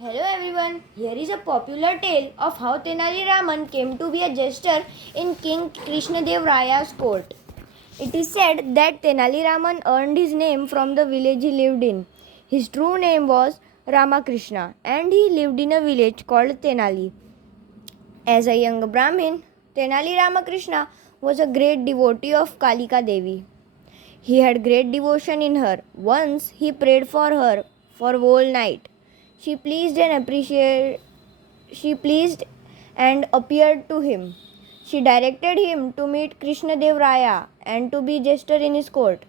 Hello everyone, here is a popular tale of how Tenali Raman came to be a jester in King Krishnadevaraya's court. It is said that Tenali Raman earned his name from the village he lived in. His true name was Ramakrishna and he lived in a village called Tenali. As a young Brahmin, Tenali Ramakrishna was a great devotee of Kalika Devi. He had great devotion in her. Once he prayed for her for whole night. She pleased and appeared to him. She directed him to meet Krishnadevaraya and to be jester in his court.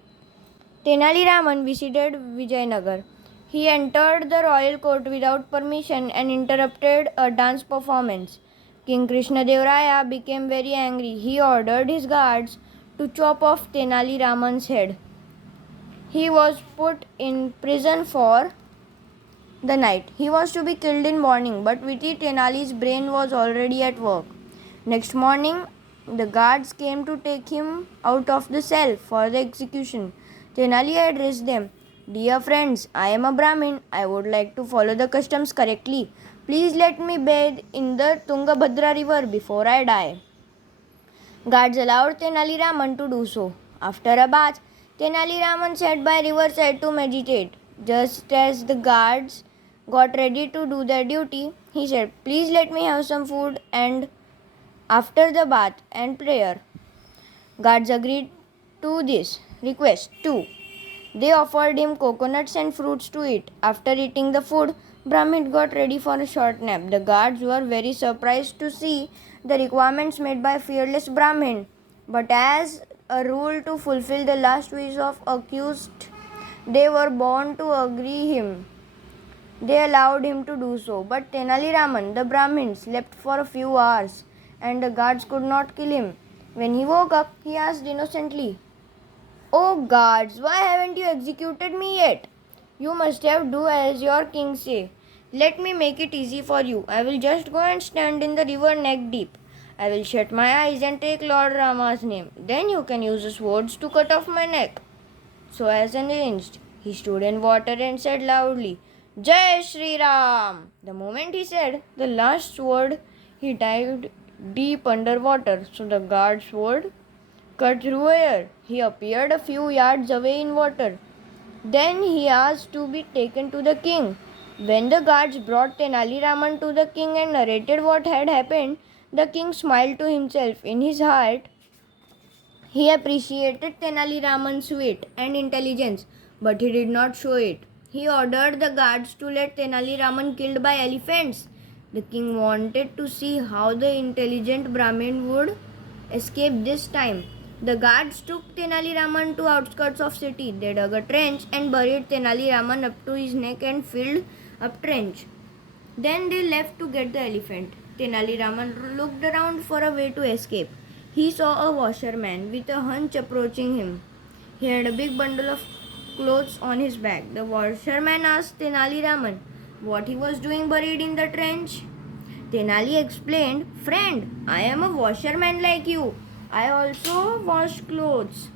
Tenali Raman visited Vijayanagar. He entered the royal court without permission and interrupted a dance performance. King Krishnadevaraya became very angry. He ordered his guards to chop off Tenali Raman's head. He was put in prison for the night. He was to be killed in morning, but witty Tenali's brain was already at work. Next morning, the guards came to take him out of the cell for the execution. Tenali addressed them. Dear friends, I am a Brahmin. I would like to follow the customs correctly. Please let me bathe in the Tungabhadra river before I die. Guards allowed Tenali Raman to do so. After a bath, Tenali Raman sat by riverside to meditate. Just as the guards got ready to do their duty, he said, Please let me have some food and after the bath and prayer. Guards agreed to this request too. They offered him coconuts and fruits to eat. After eating the food, Brahmin got ready for a short nap. The guards were very surprised to see the requirements made by fearless Brahmin. But as a rule to fulfill the last wish of accused, they were bound to agree him. They allowed him to do so. But Tenali Raman, the Brahmin, slept for a few hours and the guards could not kill him. When he woke up, he asked innocently, Oh guards, why haven't you executed me yet? You must have do as your king say. Let me make it easy for you. I will just go and stand in the river neck deep. I will shut my eyes and take Lord Rama's name. Then you can use the swords to cut off my neck. So as arranged, he stood in water and said loudly, Jai Shri Ram! The moment he said the last word, he dived deep underwater, so the guard's sword cut through air. He appeared a few yards away in water. Then he asked to be taken to the king. When the guards brought Tenali Raman to the king and narrated what had happened, the king smiled to himself. In his heart, he appreciated Tenali Raman's wit and intelligence, but he did not show it. He ordered the guards to let Tenali Raman killed by elephants. The king wanted to see how the intelligent Brahmin would escape this time. The guards took Tenali Raman to outskirts of city. They dug a trench and buried Tenali Raman up to his neck and filled up trench. Then they left to get the elephant. Tenali Raman looked around for a way to escape. He saw a washerman with a hunch approaching him. He had a big bundle of clothes on his back. The washerman asked Tenali Raman what he was doing buried in the trench. Tenali explained, Friend, I am a washerman like you. I also wash clothes.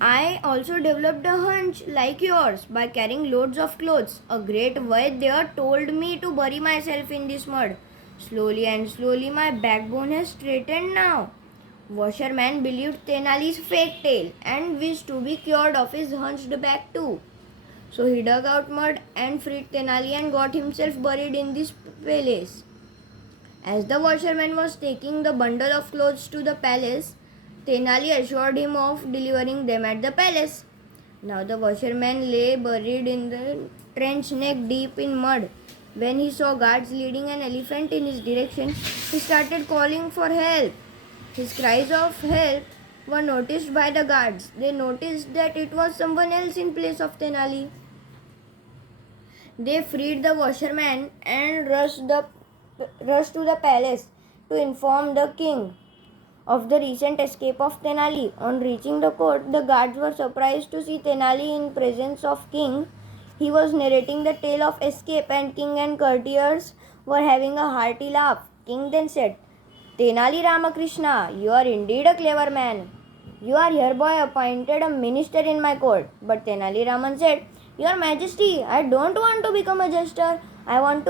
I also developed a hunch like yours by carrying loads of clothes. A great Vaidya told me to bury myself in this mud. Slowly and slowly my backbone has straightened now. Washerman believed Tenali's fake tale and wished to be cured of his hunched back too. So he dug out mud and freed Tenali and got himself buried in this palace. As the washerman was taking the bundle of clothes to the palace, Tenali assured him of delivering them at the palace. Now the washerman lay buried in the trench neck deep in mud. When he saw guards leading an elephant in his direction, he started calling for help. His cries of help were noticed by the guards. They noticed that it was someone else in place of Tenali. They freed the washerman and rushed to the palace to inform the king of the recent escape of Tenali. On reaching the court, the guards were surprised to see Tenali in presence of king. He was narrating the tale of escape and king and courtiers were having a hearty laugh. King then said, Tenali Ramakrishna, you are indeed a clever man. You are hereby appointed a minister in my court. But Tenali Raman said, Your Majesty, I don't want to become a jester. I don't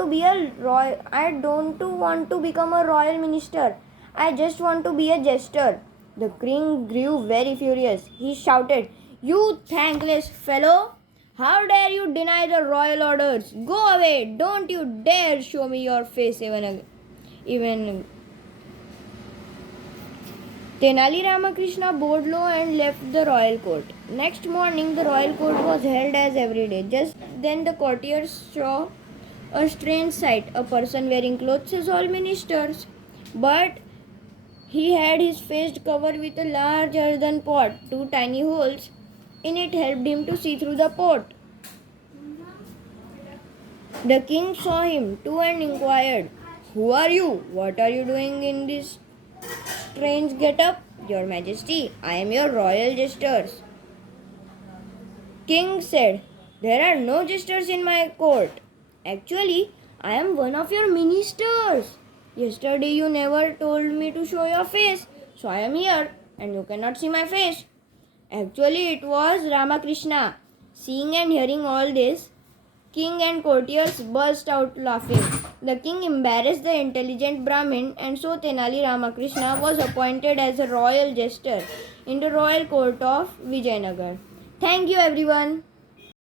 want to become a royal minister. I just want to be a jester. The king grew very furious. He shouted, "You thankless fellow! How dare you deny the royal orders? Go away! Don't you dare show me your face even Tenali Ramakrishna bowed low and left the royal court. Next morning, the royal court was held as every day. Just then, the courtiers saw a strange sight, a person wearing clothes as all ministers. But he had his face covered with a large earthen pot. Two tiny holes in it helped him to see through the pot. The king saw him too and inquired, "Who are you? What are you doing in this strange get-up?" "Your Majesty, I am your royal jesters." King said, "There are no jesters in my court. Actually, I am one of your ministers. Yesterday you never told me to show your face, so I am here and you cannot see my face." Actually, it was Ramakrishna. Seeing and hearing all this, king and courtiers burst out laughing. The king embarrassed the intelligent Brahmin, and so Tenali Ramakrishna was appointed as a royal jester in the royal court of Vijayanagar. Thank you, everyone.